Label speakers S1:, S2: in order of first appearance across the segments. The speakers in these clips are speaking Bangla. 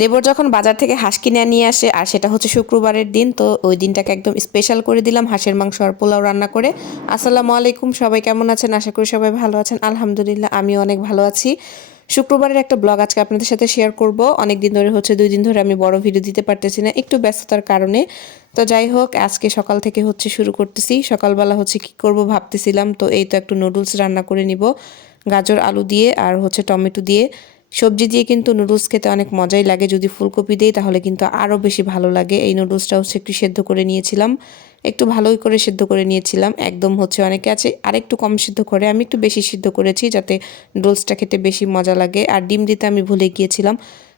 S1: দেবর যখন বাজার থেকে হাঁস কিনে নিয়ে আসে, আর সেটা হচ্ছে শুক্রবারের দিন, তো ওই দিনটাকে একদম স্পেশাল করে দিলাম, হাঁসের মাংস আর পোলাও রান্না করে। আসসালামু আলাইকুম, সবাই কেমন আছেন? আশা করি সবাই ভালো আছেন। আলহামদুলিল্লাহ, আমিও অনেক ভালো আছি। শুক্রবারের একটা ব্লগ আজকে আপনাদের সাথে শেয়ার করব। অনেক দিন ধরে হচ্ছে দুই দিন ধরে আমি বড় ভিডিও দিতে পারতেছি না, একটু ব্যস্ততার কারণে। তো যাই হোক, আজকে সকাল থেকে হচ্ছে শুরু করতেছি। সকালবেলা হচ্ছে কি করব ভাবতেছিলাম, তো এই তো একটু নুডলস রান্না করে নিব। গাজর, আলু দিয়ে, আর হচ্ছে টমেটো দিয়ে। সবজি দিয়ে কিন্তু নুডলস খেতে অনেক মজাই লাগে। যদি ফুলকপি দিই, তাহলে কিন্তু আরও বেশি ভালো লাগে। এই নুডলসটা হচ্ছে একটু সেদ্ধ করে নিয়েছিলাম। একটু ভালোই করে সিদ্ধ করে নিয়েছিলাম। একদম হচ্ছে অনেকে আছে, আরেকটু কম সিদ্ধ করে, আমি একটু বেশি সিদ্ধ করেছি যাতে নুডলসটা খেতে বেশি মজা লাগে। আর ডিম দিতে আমি ভুলে গিয়েছিলাম।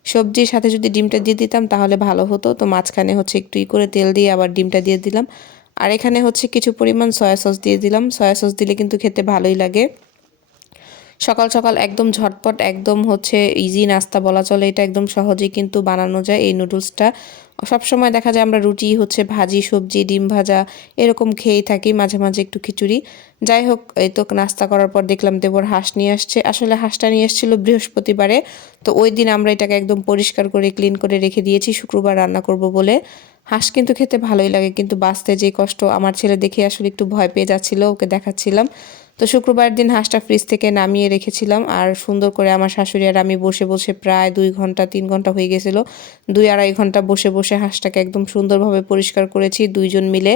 S1: সবজির সাথে যদি ডিমটা দিয়ে দিতাম, তাহলে ভালো হতো। তো মাঝখানে হচ্ছে একটু ই করে তেল দিয়ে আবার ডিমটা দিয়ে দিলাম। আর এখানে হচ্ছে কিছু পরিমাণ সয়া সস দিয়ে দিলাম। সয়া সস দিলে কিন্তু খেতে ভালোই লাগে। সকাল সকাল একদম ঝটপট, একদম হচ্ছে ইজি নাস্তা বলা চলে, এটা একদম সহজেই কিন্তু বানানো যায় এই নুডলসটা সবসময় দেখা যায় আমরা রুটি, হচ্ছে ভাজি, সবজি, ডিম ভাজা এরকম খেয়েই থাকি, মাঝে মাঝে একটু খিচুড়ি। যাই হোক, এই তো নাস্তা করার পর দেখলাম দেবর হাঁস নিয়ে আসছে। আসলে হাঁসটা নিয়ে এসেছিল বৃহস্পতিবারে, তো ওই দিন আমরা এটাকে একদম পরিষ্কার করে ক্লিন করে রেখে দিয়েছি, শুক্রবার রান্না করব বলে। হাঁস কিন্তু খেতে ভালোই লাগে, কিন্তু বাঁচতে যে কষ্ট, আমার ছেলে দেখে আসলে একটু ভয় পেয়ে যাচ্ছিল, ওকে দেখাচ্ছিলাম। তো শুক্রবার দিন হাঁসটা ফ্রিজ থেকে নামিয়ে রেখেছিলাম আর সুন্দর করে আমার শাশুড়ি আর আমি বসে বসে প্রায় দুই ঘণ্টা, তিন ঘণ্টা হয়ে গেছিল। দুই আড়াই ঘণ্টা বসে বসে হাঁসটাকে একদম সুন্দরভাবে পরিষ্কার করেছি, দুইজন মিলে।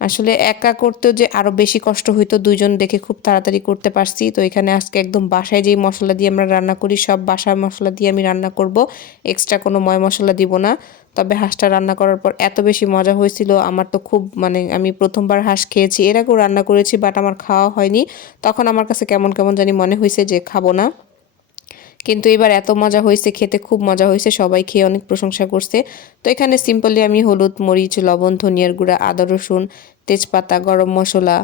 S1: আসলে একা করতেও যে আরও বেশি কষ্ট হইতো, দুইজন দেখে খুব তাড়াতাড়ি করতে পারছি। তো এখানে আজকে একদম বাসায় যেই মশলা দিয়ে আমরা রান্না করি, সব বাসার মশলা দিয়ে আমি রান্না করব। এক্সট্রা কোনো ময় মশলা দিব না। তবে হাঁসটা রান্না করার পর এত বেশি মজা হয়েছিল, আমার তো খুব মানে আমি প্রথমবার হাঁস খেয়েছি। এর আগেও রান্না করেছি বাট আমার খাওয়া হয়নি। তখন আমার কাছে কেমন কেমন জানি মনে হয়েছে যে খাব না। কিন্তু এবার এত মজা হয়েছে, খেতে খুব মজা হয়েছে, সবাই খেয়ে অনেক প্রশংসা করছে। তো এখানে সিম্পলি আমি হলুদ মরিচ, লবণ, ধনিয়ার গুঁড়া, আদা, রসুন, তেজপাতা, গরম মশলা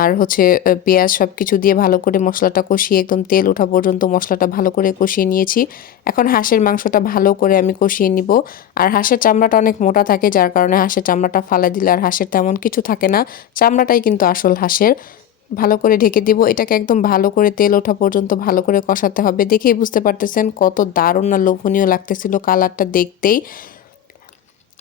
S1: আর হচ্ছে পেঁয়াজ সব কিছু দিয়ে ভালো করে মশলাটা কষিয়ে একদম তেল ওঠা পর্যন্ত মশলাটা ভালো করে কষিয়ে নিয়েছি। এখন হাঁসের মাংসটা ভালো করে আমি কষিয়ে নিব। আর হাঁসের চামড়াটা অনেক মোটা থাকে, যার কারণে হাঁসের চামড়াটা ফালা দিলে আর হাঁসের তেমন কিছু থাকে না। চামড়াটাই কিন্তু আসল হাঁসের। ভালো করে ঢেকে দিব। এটাকে একদম ভালো করে তেল ওঠা পর্যন্ত ভালো করে কষাতে হবে। দেখেই বুঝতে পারতেছেন কত দারুণ না লোভনীয় লাগতেছিল কালারটা দেখতেই।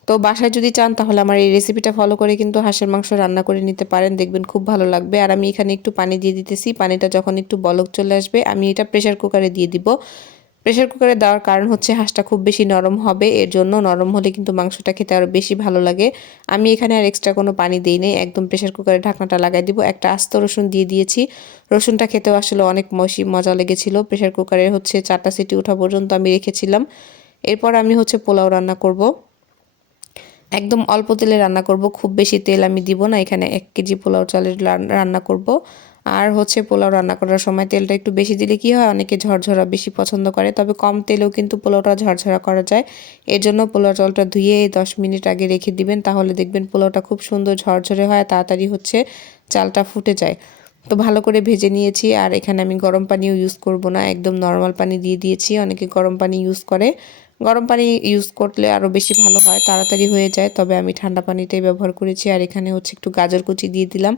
S1: তো বাসায় যদি চান তাহলে আমার এই রেসিপিটা ফলো করে কিন্তু হাঁসের মাংস রান্না করে নিতে পারেন। দেখবেন খুব ভালো লাগবে। আর আমি এখানে একটু পানি দিয়ে দিতেছি। পানিটা যখন একটু বলক চলে আসবে, আমি এটা প্রেশার কুকারে দিয়ে দিব। প্রেশার কুকারে দেওয়ার কারণ হচ্ছে হাঁসটা খুব বেশি নরম হবে, এর জন্য নরম হলে কিন্তু মাংসটা খেতে আরও বেশি ভালো লাগে। আমি এখানে আর এক্সট্রা কোনো পানি দিই নেই, একদম প্রেশার কুকারে ঢাকনাটা লাগাই দিব। একটা আস্ত রসুন দিয়ে দিয়েছি। রসুনটা খেতেও আসলে অনেক মশি মজা লেগেছিল। প্রেশার কুকারে হচ্ছে চারটা সিটি ওঠা পর্যন্ত আমি রেখেছিলাম। এরপর আমি হচ্ছে পোলাও রান্না করব। একদম অল্প তেলে রান্না করব, খুব বেশি তেল আমি দিব না, এখানে এক কেজি পোলাও চালের রান্না করব। আর হচ্ছে পোলাও রান্না করার সময় তেলটা একটু বেশি দিলে কি হয়? অনেকে ঝরঝরা বেশি পছন্দ করে, তবে কম তেলেও কিন্তু পোলাওটা ঝরঝরা করা যায়। এর জন্য পোলাও জলটা ধুয়ে দশ মিনিট আগে রেখে দিবেন, তাহলে দেখবেন পোলাওটা খুব সুন্দর ঝরঝরে হয় তাড়াতাড়ি হচ্ছে চালটা ফুটে যায়। তো ভালো করে ভেজে নিয়েছি, আর এখানে আমি গরম পানিও ইউজ করব না, একদম নর্মাল পানি দিয়ে দিয়েছি। অনেকে গরম পানি ইউজ করে। গরম পানি ইউজ করলে আরও বেশি ভালো হয়, তাড়াতাড়ি হয়ে যায়, তবে আমি ঠান্ডা পানিটাই ব্যবহার করেছি। আর এখানে হচ্ছে একটু গাজর কুচি দিয়ে দিলাম।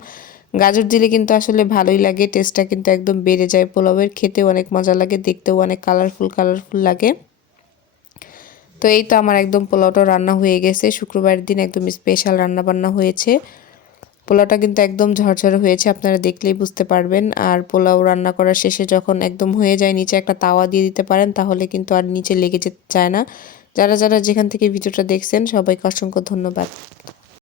S1: গাজর দিলে কিন্তু আসলে ভালোই লাগে টেস্টটা কিন্তু একদম বেড়ে যায়। পোলাওয়ের খেতেও অনেক মজা লাগে, দেখতেও অনেক কালারফুল কালারফুল লাগে। তো এই তো আমার একদম পোলাওটা রান্না হয়ে গেছে। শুক্রবারের দিন একদম স্পেশাল রান্না বান্না হয়েছে। পোলাওটা কিন্তু একদম ঝরঝরে হয়েছে, আপনারা দেখলেই বুঝতে পারবেন। আর পোলাও রান্না করার শেষে যখন একদম হয়ে যায়, নিচে একটা তাওয়া দিয়ে দিতে পারেন, তাহলে কিন্তু আর নিচে লেগে যেতে চায় না। যারা যারা যেখান থেকে ভিডিওটা দেখছেন, সবাইকে অসংখ্য ধন্যবাদ।